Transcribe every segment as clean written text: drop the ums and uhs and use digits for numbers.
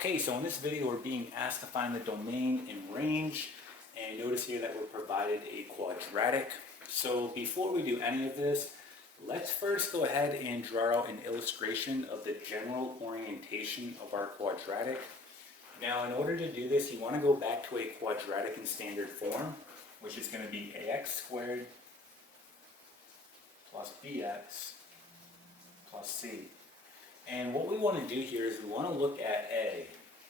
Okay, so in this video we're being asked to find the domain and range, and notice here that we're provided a quadratic. So before we do any of this, let's first go ahead and draw out an illustration of the general orientation of our quadratic. Now in order to do this, you want to go back to a quadratic in standard form, which is going to be ax squared plus bx plus c. And what we want to do here is we want to look at a.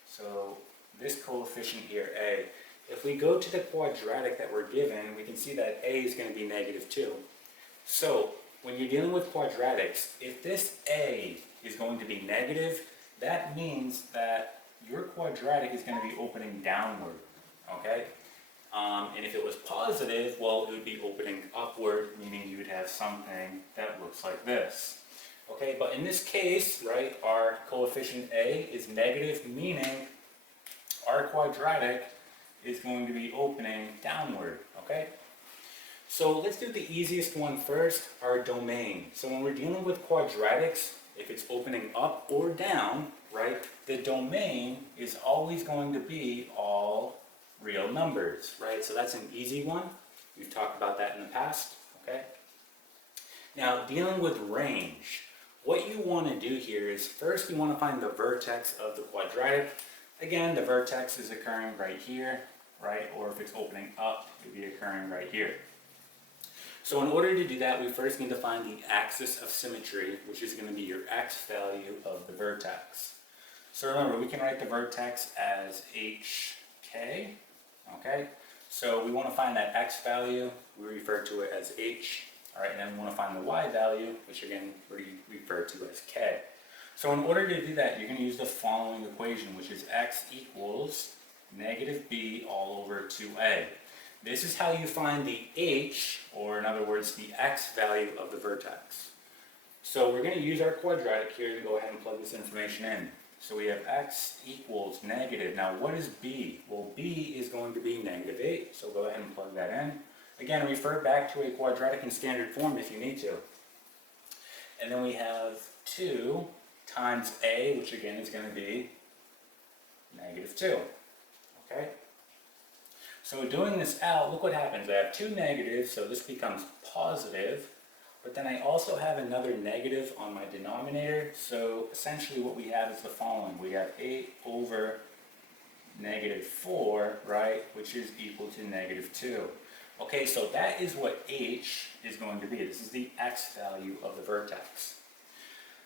So this coefficient here, a. If we go to the quadratic that we're given, we can see that a is going to be -2. So when you're dealing with quadratics, if this a is going to be negative, that means that your quadratic is going to be opening downward, okay? And if it was positive, well, it would be opening upward, meaning you would have something that looks like this. Okay, but in this case, right, our coefficient a is negative, meaning our quadratic is going to be opening downward, okay? So let's do the easiest one first, our domain. So when we're dealing with quadratics, if it's opening up or down, right, the domain is always going to be all real numbers, right? So that's an easy one. We've talked about that in the past, okay? Now, dealing with range, what you want to do here is first you want to find the vertex of the quadratic. Again, the vertex is occurring right here, right? Or if it's opening up, it would be occurring right here. So in order to do that, we first need to find the axis of symmetry, which is going to be your x value of the vertex. So remember, we can write the vertex as hk, okay? So we want to find that x value, we refer to it as h. All right, and then we want to find the y value, which again we refer to as k. So in order to do that, you're going to use the following equation, which is x equals -b all over 2a. This is how you find the h, or in other words, the x value of the vertex. So we're going to use our quadratic here to go ahead and plug this information in. So we have x equals negative. Now what is b? Well, b is going to be -8, so go ahead and plug that in. Again, refer back to a quadratic in standard form if you need to. And then we have 2 times a, which again is going to be -2. Okay? So doing this out, look what happens. I have 2 negatives, so this becomes positive. But then I also have another negative on my denominator. So essentially what we have is the following. We have 8 over -4, right, which is equal to -2. Okay, so that is what h is going to be. This is the x value of the vertex.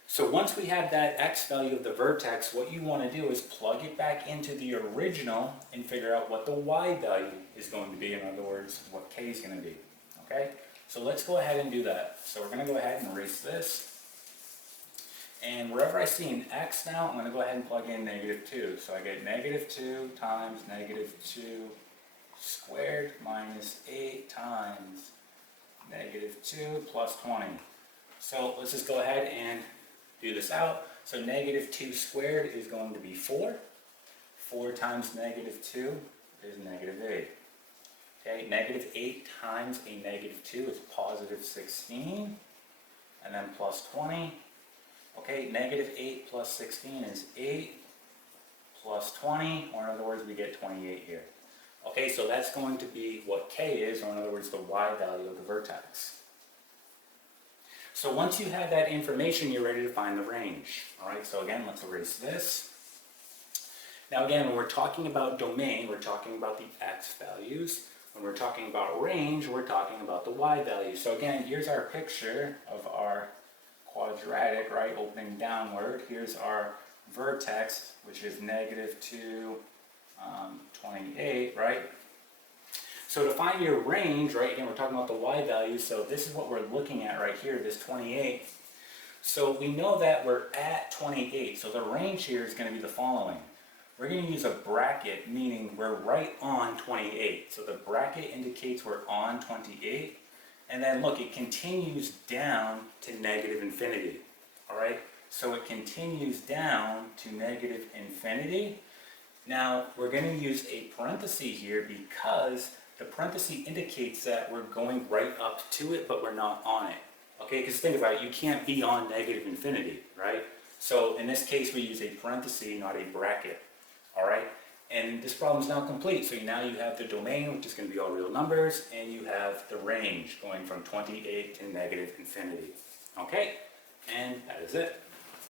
So once we have that x value of the vertex, what you want to do is plug it back into the original and figure out what the y value is going to be. In other words, what k is going to be. Okay, so let's go ahead and do that. So we're going to go ahead and erase this. And wherever I see an x now, I'm going to go ahead and plug in -2. So I get -2 times -2 squared minus 8 times -2 plus 20. So let's just go ahead and do this out. So -2 squared is going to be 4. 4 times -2 is -8. Okay, -8 times a -2 is positive 16. And then plus 20. Okay, -8 plus 16 is 8 plus 20, or in other words, we get 28 here. Okay, so that's going to be what k is, or in other words, the y value of the vertex. So once you have that information, you're ready to find the range. All right, so again, let's erase this. Now again, when we're talking about domain, we're talking about the x values. When we're talking about range, we're talking about the y value. So again, here's our picture of our quadratic, right, opening downward. Here's our vertex, which is -2, 28, right? So to find your range, right, again, we're talking about the y value, so this is what we're looking at right here, this 28. So we know that we're at 28, so the range here is going to be the following. We're going to use a bracket, meaning we're right on 28. So the bracket indicates we're on 28, and then look, it continues down to -infinity, all right? So it continues down to -infinity. Now, we're going to use a parenthesis here because the parenthesis indicates that we're going right up to it, but we're not on it. Okay, because think about it, you can't be on -infinity, right? So in this case, we use a parenthesis, not a bracket. all right? And this problem is now complete, so now you have the domain, which is going to be all real numbers, and you have the range going from 28 to negative infinity. Okay, and that is it.